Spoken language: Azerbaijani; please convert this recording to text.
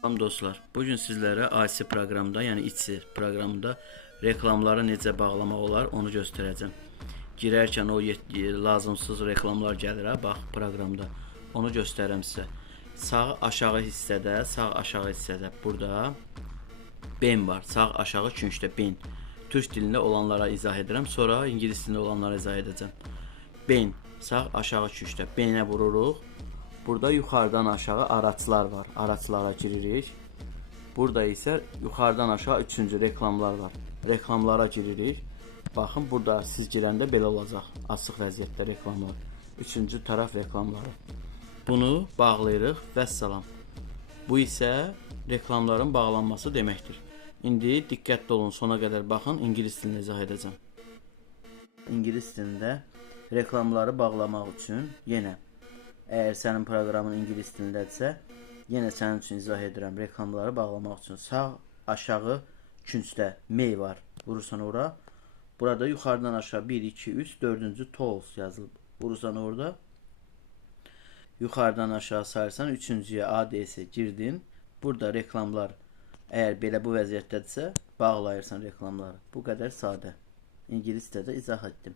Salam dostlar. Bugün sizlərə IC proqramında, yəni IC proqramında reklamları necə bağlamaq olar, onu göstərəcəm. Girərkən o lazımsız reklamlar gəlir, bax proqramda. Onu göstərəm sizə. Sağ aşağı hissədə burada ben var. Sağ aşağı küncdə ben. Türk dilində olanlara izah edirəm, sonra ingilis dilində olanlara izah edəcəm. Ben, sağ aşağı küncdə benə vururuq. Burada yuxarıdan aşağı araçlar var. Araçlara giririk. Burada isə yuxarıdan aşağı üçüncü reklamlar var. Reklamlara giririk. Baxın, burada siz girəndə belə olacaq. Açıq vəziyyətdə reklamlar. Üçüncü tərəf reklamları. Bunu bağlayırıq. Vəssalam. Bu isə reklamların bağlanması deməkdir. İndi diqqətli olun, sona qədər baxın, ingilis dilində izah edəcəm. İngilis dilində reklamları bağlamaq üçün yenə əgər sənin proqramın ingilis dilindədirsə, yenə sənin üçün izah edirəm. Reklamları bağlamaq üçün sağ aşağı küncdə mail var. Vurursan ora. Burada yuxarıdan aşağı 1, 2, 3, 4-cü tools yazılıb. Vurursan orada. Yuxarıdan aşağı sayırsan 3-cüyə ADS girdin. Burada reklamlar əgər belə bu vəziyyətdədirsə, bağlayırsan reklamları. Bu qədər sadə. İngilis dilində izah etdim.